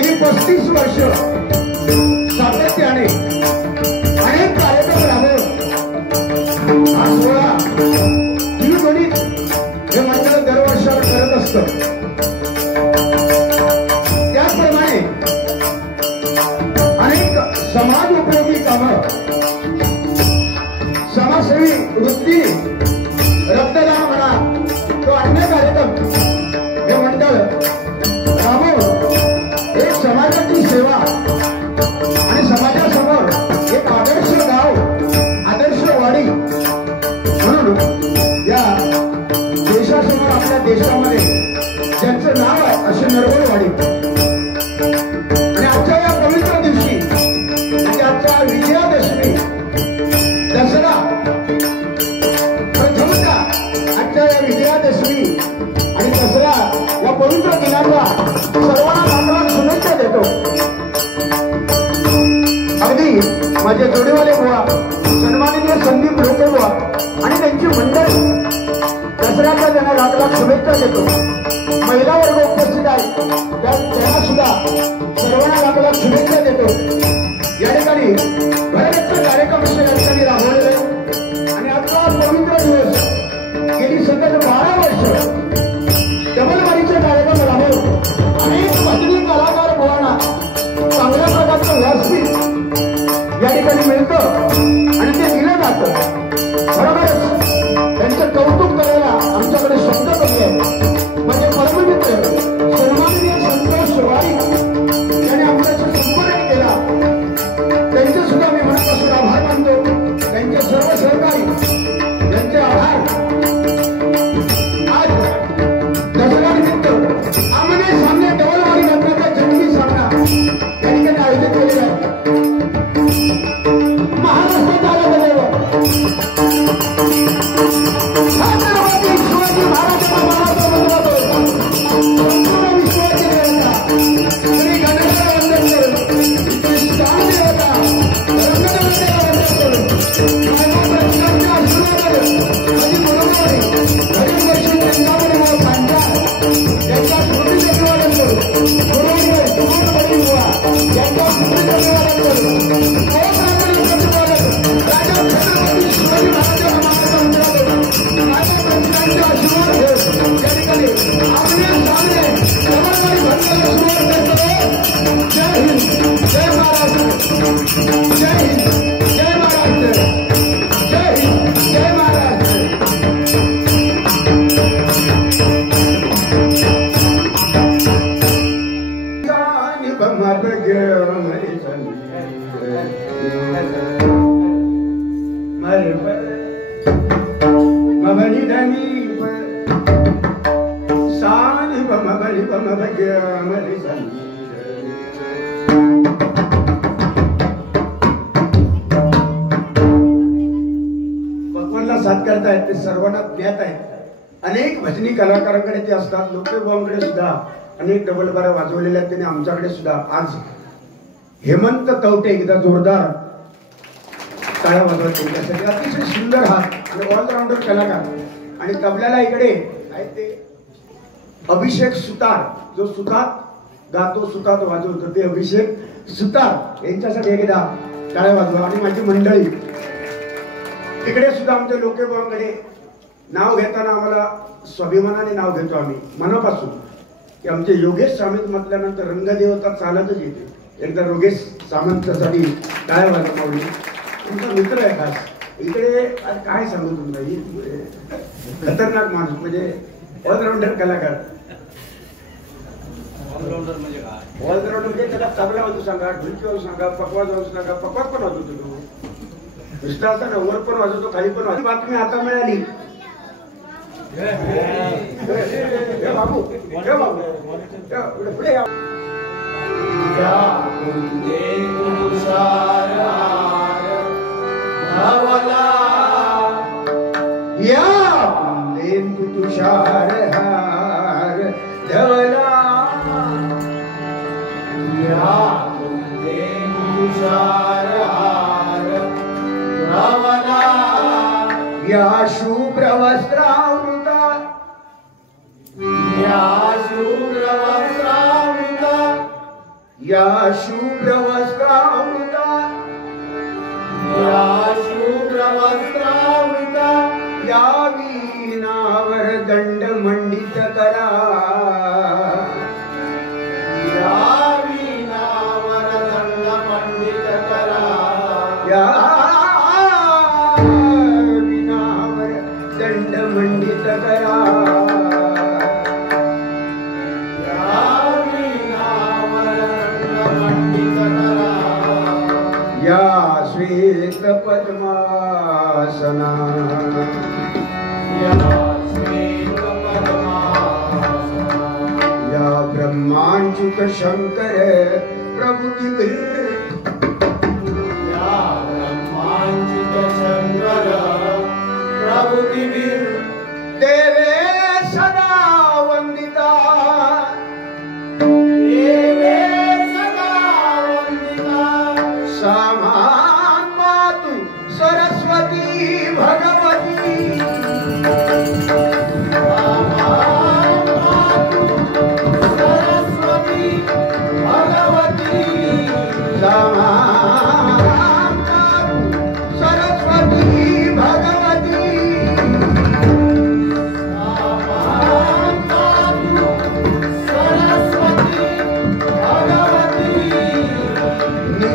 गेली 35 वर्ष सातत्याने अनेक कार्यक्रम राबवून हा सोहळा दिवगणित हे मंडळ दरवर्षाला करत असतं. त्याचप्रमाणे अनेक समाज उपयोगी कामं, समाजसेवी वृत्ती, रक्तदान म्हणा तो अन्य कार्यक्रम हे मंडळ राबवून एक समाजाची सेवा आणि समाजासमोर एक आदर्श गाव, आदर्श वाडी म्हणून या देशासमोर आपल्या देशामध्ये ज्यांचं नाव आहे असे नरवळवाडी. आणि आजच्या या पवित्र दिवशी म्हणजे आजच्या विजयादशमी दसरा प्रथमतः आजच्या या विजयादशमी आणि दसरा या पवित्र दिनाला सर्वांना शुभेच्छा देतो. अगदी माझे जोडीवाले बुवा सन्माननीय संदीप लोके बुवा आणि त्यांची मंडळी दसऱ्याच्या त्यांना लाख लाख शुभेच्छा देतो. महिला वर्ग उपस्थित आहे त्यांना सुद्धा सर्वांना लाख लाख शुभेच्छा देतो. या ठिकाणी भरगच्च कार्यक्रम असे या ठिकाणी राबवलेले आणि आजचा पवित्र दिवस गेली सतत 12 वर्ष डबलवारीचे कार्यक्रम राबवून अनेक भजनी कलाकार बुवांना चांगल्या प्रकारचं व्यासपीठ या ठिकाणी मिळतं आणि ते दिलं जातं. बरोबरच त्यांचं कौतुक करायला आमच्याकडे शब्द कमी आहे. म्हणजे परममित्र सन्माननीय संतोष वारी यांनी आमच्याशी संपर्क केला. त्यांचे सुद्धा मी मनापासून आभार मानतो. त्यांचे सर्व सहकारी यांचे आभार. आज दसरा निमित्त आमने सामने डबलवारी लग्नाचा जंगी सामना या ठिकाणी आयोजित केलेला आहे. महाराष्ट्राचा आला छत्रपती शिवाजी महाराजांना मानाचा मुजरा करतो. संपूर्ण विश्वाची देवता श्री गणेशला वंदन करून श्री देवता रंगदेवतेला वंदन करून मायबापांच्या आशीर्वादाने माझी मुलगी गरीब वर्षी वृंदावन व पांढरा यांच्या स्मृतीचे अभिवादन करून गुरुवार सुमन बळी बुवा यांच्या स्मृतीचे अभिवादन करून राजा छत्रपती शिवाजी महाराजांना मानाचा मुजरा करून मायबापांच्या आशीर्वाद घेऊन या ठिकाणी आमने सामने डबलवारी भरण्याला सुरुवात करतो. जय हिंद, जय महाराष्ट्र. जय हिंद, जय महाराष्ट्र. जय हिंद, जय महाराष्ट्र. भगवानला साथ करतायत ते सर्वांना ज्ञात आहेत. अनेक भजनी कलाकारांकडे ते असतात. लोकेबांकडे सुद्धा अनेक डबलबाऱ्या वाजवलेल्या आहेत. त्यांनी आमच्याकडे सुद्धा आज हेमंत कवटे एकदा जोरदार टाळ्या वाजवत त्यांच्यासाठी. अतिशय सुंदर हात आणि ऑलराऊंडर कलाकार. आणि तबल्याला इकडे आहेत ते अभिषेक सुतार, जो सुतात गातो सुतात वाजवतो ते अभिषेक सुतार. यांच्यासाठी एकदा टाळ्या वाजवा. आणि माझी मंडळी तिकडे सुद्धा आमच्या लोकेबांकडे नाव घेताना आम्हाला स्वाभिमानाने नाव घेतो आम्ही मनापासून की आमचे योगेश सामंत म्हटल्यानंतर रंगदेवता चालतच येते. एकदा योगेश सामंतसाठी टाळ्या वाजवा. माऊली तुमचा मित्र आहे खास. इकडे काय सांगू तुम्हाला, खतरनाक माणूस म्हणजे ऑलराऊंडर कलाकार. ऑलराऊंडर म्हणजे त्याला तबला वाजवू सांगा, ढोलकी वाजवू सांगा, पकवाज वाजवू सांगा. पकवाज पण वाजवतो तो. नुसता असताना वर पण वाजवतो, खाली पण वाजवतो. बातमी आता मिळाली. बाबू पुढे या. तुषार हार धवला तुषार हार धवला या शुभ्र वस्त्रावृता या शुभ्र वस्त्रावृता या शुभ्र वस्त्रावृता या वीणावर दंड मंडित करा या वीणावर दंड मंडित करा या वीणावर दंड मंडित करा या श्वेत पद्मासना या ब्रह्मांचुक शंकर प्रभुतिवीर देवे सदा वंदिता समान मातु सरस्वती भगवती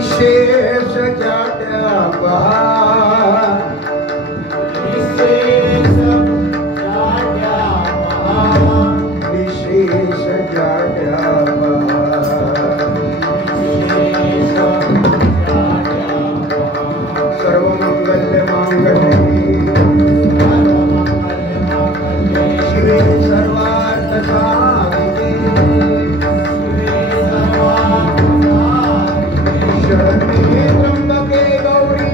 शेष जाट्या विशेष जाट्या सर्वमंगल्य मांगल्ये शिवे सर्वार्थ साधिके शरण्ये त्र्यंबके गौरी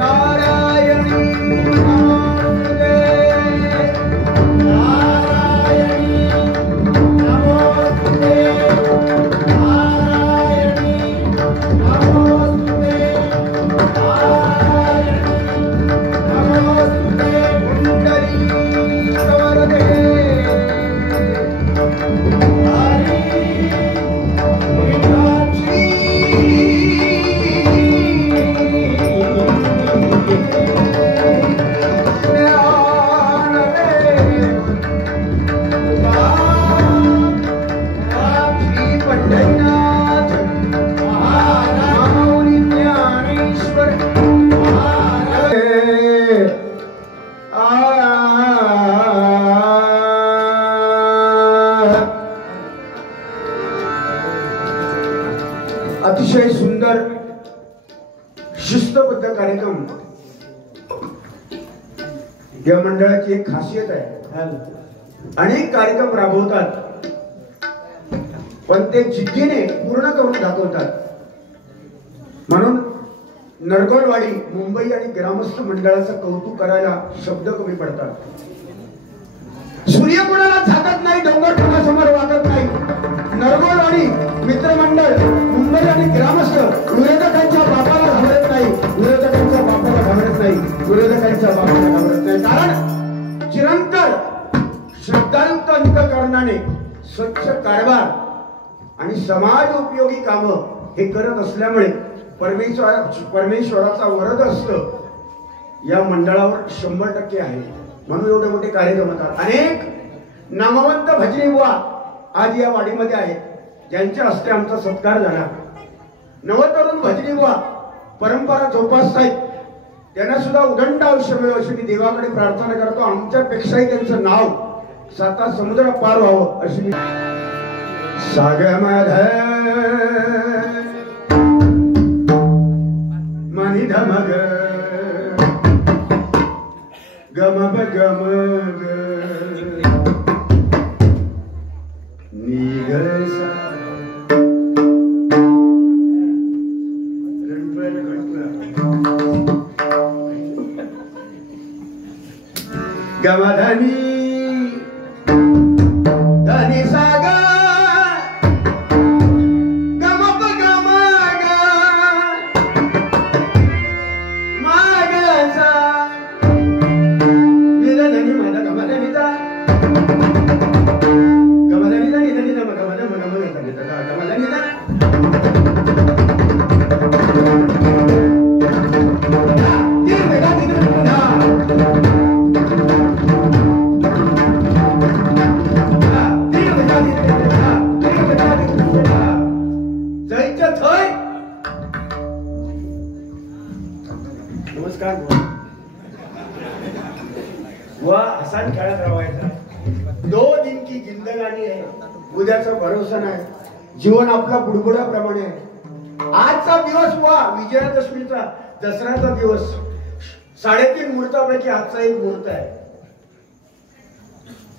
नारायणी नमोस्तुते अतिशय सुंदर शिस्तबद्ध कार्यक्रम या मंडळाची एक खासियत आहे. अनेक कार्यक्रम राबवतात पण ते जिद्दीने पूर्ण करून दाखवतात. म्हणून नरगोलवाडी मुंबई आणि ग्रामस्थ मंडळाचं कौतुक करायला शब्द कमी पडतात. सूर्य कोणाला झाकत नाही, डोंगर कोणासमोर वागत नाही. नरगोलवाडी मित्रमंडळ मुंबई आणि ग्रामस्थ विरोधकांच्या बापाला घाबरत नाही, विरोधकांच्या बापाला घाबरत नाही, विरोधकांच्या बापाला घाबरत नाही. कारण चिरंतर श्रद्धायुक्त अंतःकरणाने स्वच्छ कारभार आणि समाज उपयोगी कामं हे करत असल्यामुळे परमेश्वराचा वरद असतं या मंडळावर 100% आहे. म्हणून एवढे मोठे कार्यक्रम होतात. अनेक नामवंत भजनी बुवा आज या वाडीमध्ये आहेत, ज्यांच्या हस्ते आमचा सत्कार झाला. नवतरुण भजनी बुवा परंपरा जोपासतायत, त्यांना सुद्धा उदंड आयुष्य मिळो अशी मी देवाकडे प्रार्थना करतो. आमच्यापेक्षाही त्यांचं नाव 7 समुद्र पार व्हावं अशी मी सागमध मनिधमग गमब गमग निगसा गमधनी धनी सागा गमप गमग मागसा निधनी माझा गमधनीचा व हसन खेळत राहायचा. 2 दिन की जिंदगानी आहे, उद्याचा भरोसा नाही. जीवन आपला बुडबुड्याप्रमाणे आहे. आजचा दिवस वा विजयादशमीचा दसऱ्याचा दिवस. 3.5 मुहूर्तापैकी आजचा एक मुहूर्त आहे.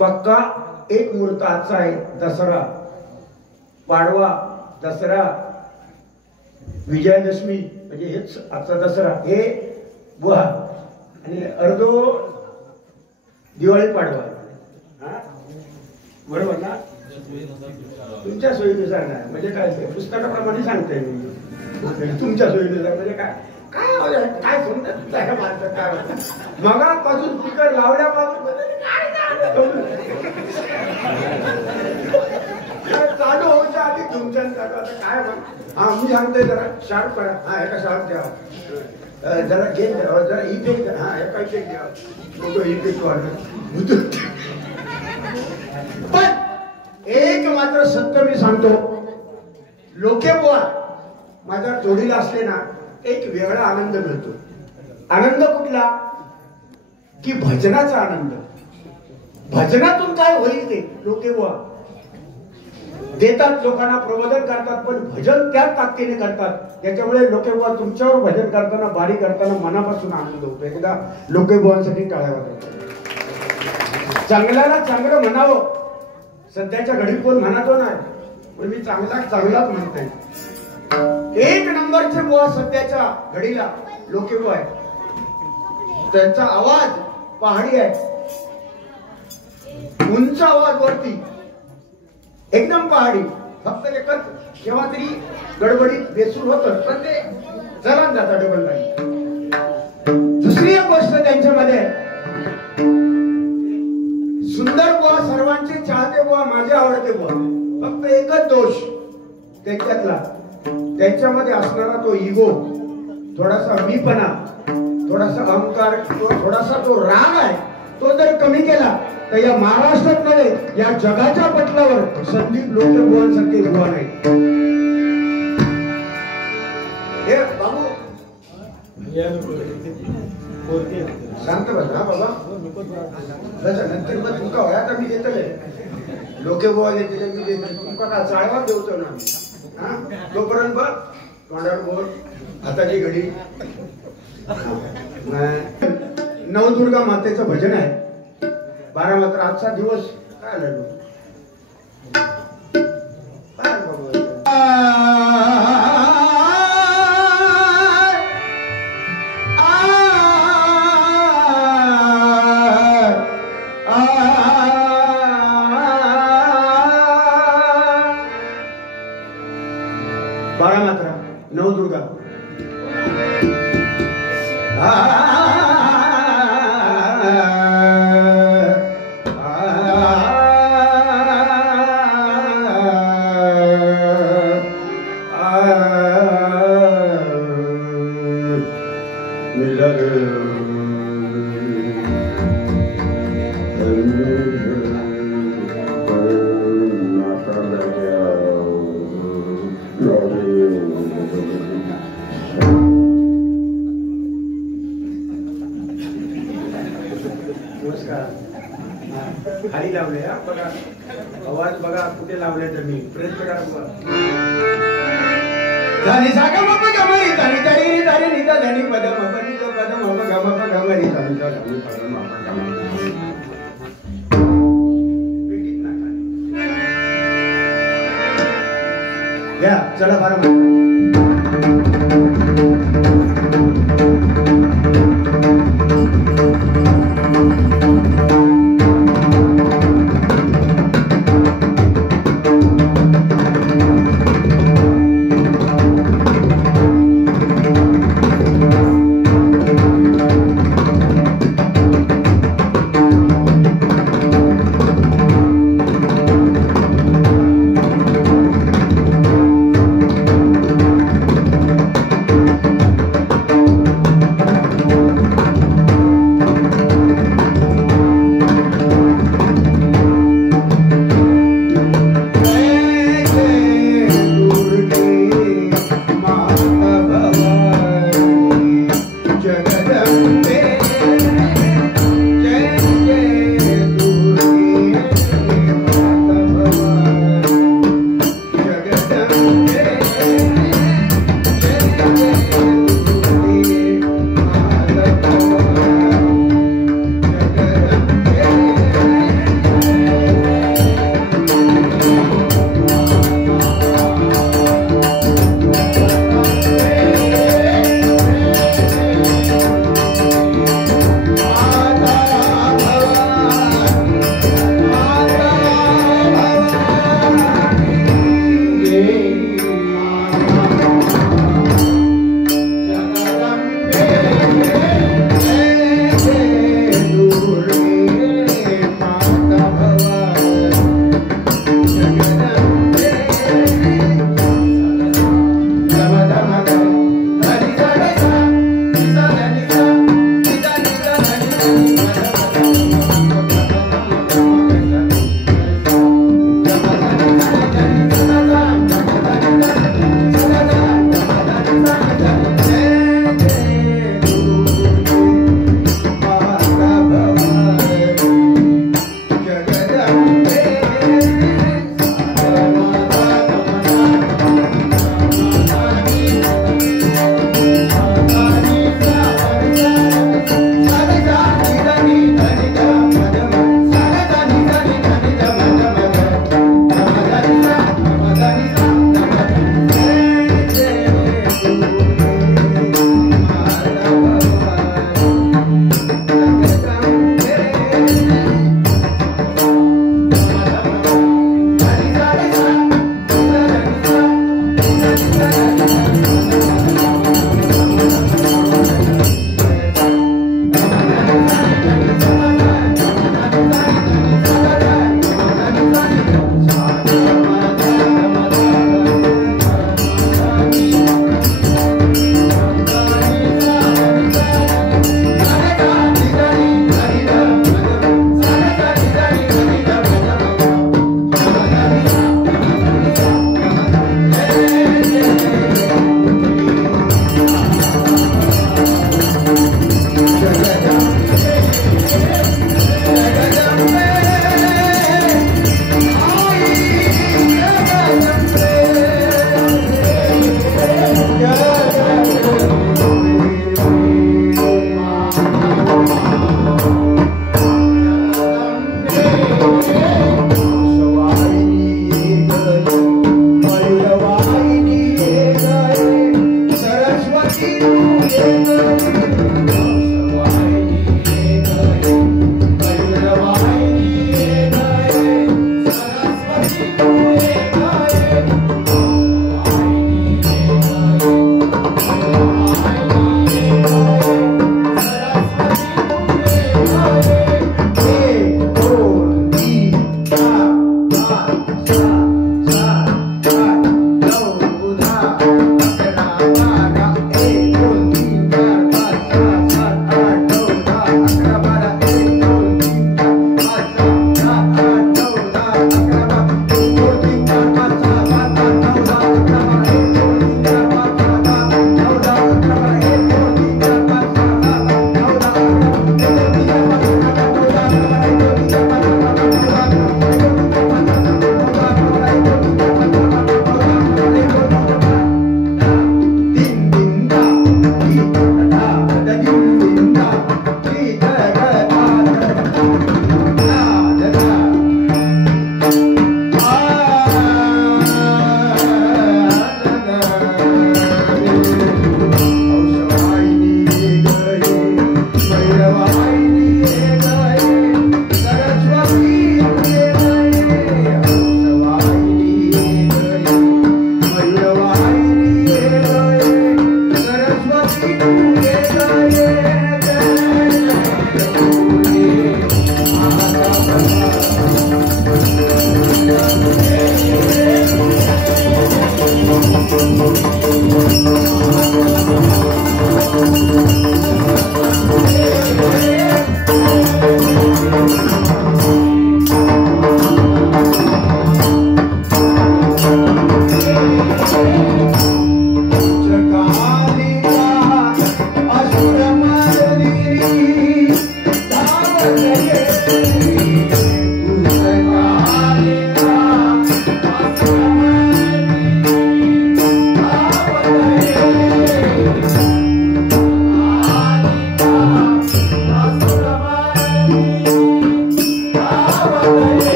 पक्का एक मुहूर्त आजचा आहे. दसरा, पाडवा, दसरा, विजयादशमी म्हणजे हेच आजचा दसरा हे बुवा आणि अर्धो दिवाळी पाडवा. बरोबर ना? तुमच्या सोयीनुसार नाही म्हणजे काय पुस्तकाप्रमाणे सांगते मी. तुमच्या सोयीनुसार म्हणजे काय काय काय समजत काय माणसं काय मगापासून स्पीकर लावल्यापासून चालू होऊच्या आधी तुमच्या चालू आता काय मी सांगते जरा शार्प करा. हा एका शार्प द्या, जरा गेम द्या, जरा इफेक्ट द्या. हा एका इफेक्ट द्या, तो इफेक्ट वाढला. पण एक मात्र सत्य मी सांगतो, लोके बुवा माझ्या जोडीला असले ना एक वेगळा आनंद मिळतो. आनंद कुठला की भजनाचा आनंद. भजनातून काय होईल ते लोके बुवा देतात, लोकांना प्रबोधन करतात, पण भजन त्याच ताकदीने करतात. त्याच्यामुळे लोके बुवा तुमच्यावर भजन करताना बारी करताना मनापासून आनंद होतो. एकदा लोके बुवांसाठी टाळ्या वाजवतात. चांगल्याला चांगलं म्हणावं. सध्याच्या घडीत कोण म्हणतो नाही, पण मी चांगलाच म्हणतोय. 1 नंबरचे बुवा सध्याच्या घडीला लोके बुवा आहे. त्यांचा आवाज पहाडी आहे, उंच आवाज वरती, एकदम पहाडी. फक्त एकच केव्हा तरी गडबडीत बेसूर होत, पण ते जरा जाता डबल नाही. दुसरी एक गोष्ट त्यांच्यामध्ये सुंदर बुवा, सर्वांचे चाहते बुवा, माझे आवडते बुवा. फक्त एकच दोष त्यांच्यातला, त्यांच्यामध्ये असणारा तो इगो, थोडासा मीपणा, थोडासा अहंकार, थोडासा तो राग आहे, तो जर कमी केला तर या महाराष्ट्रात नव्हे या जगाच्या पटलावर संदीप लोके बुवांसारखे बुवा नाही. हे बाबू शांत बसा बाबा. नंतर मग तुमका वया तर मी देतले लोके बुवा देतले, मी देतले तुमका का चाळवा देवतो ना. तोपर्यंत बघ तोंडावर बोल, हाताची घडी. नवदुर्गा मातेचं भजन आहे. 12 मात्र आजचा दिवस काय लागलो नवदुर्गा. खाली लावले बघा, आवाज बघा कुठे लावले तर मी प्रयत्न करा. झाली सागा मग गमरी झाली तरी झाली निघा झाली पदम पदी तो पदम हो गम गमरी झाली झाली पदम आपण या चला 12 Thank you. Thank you.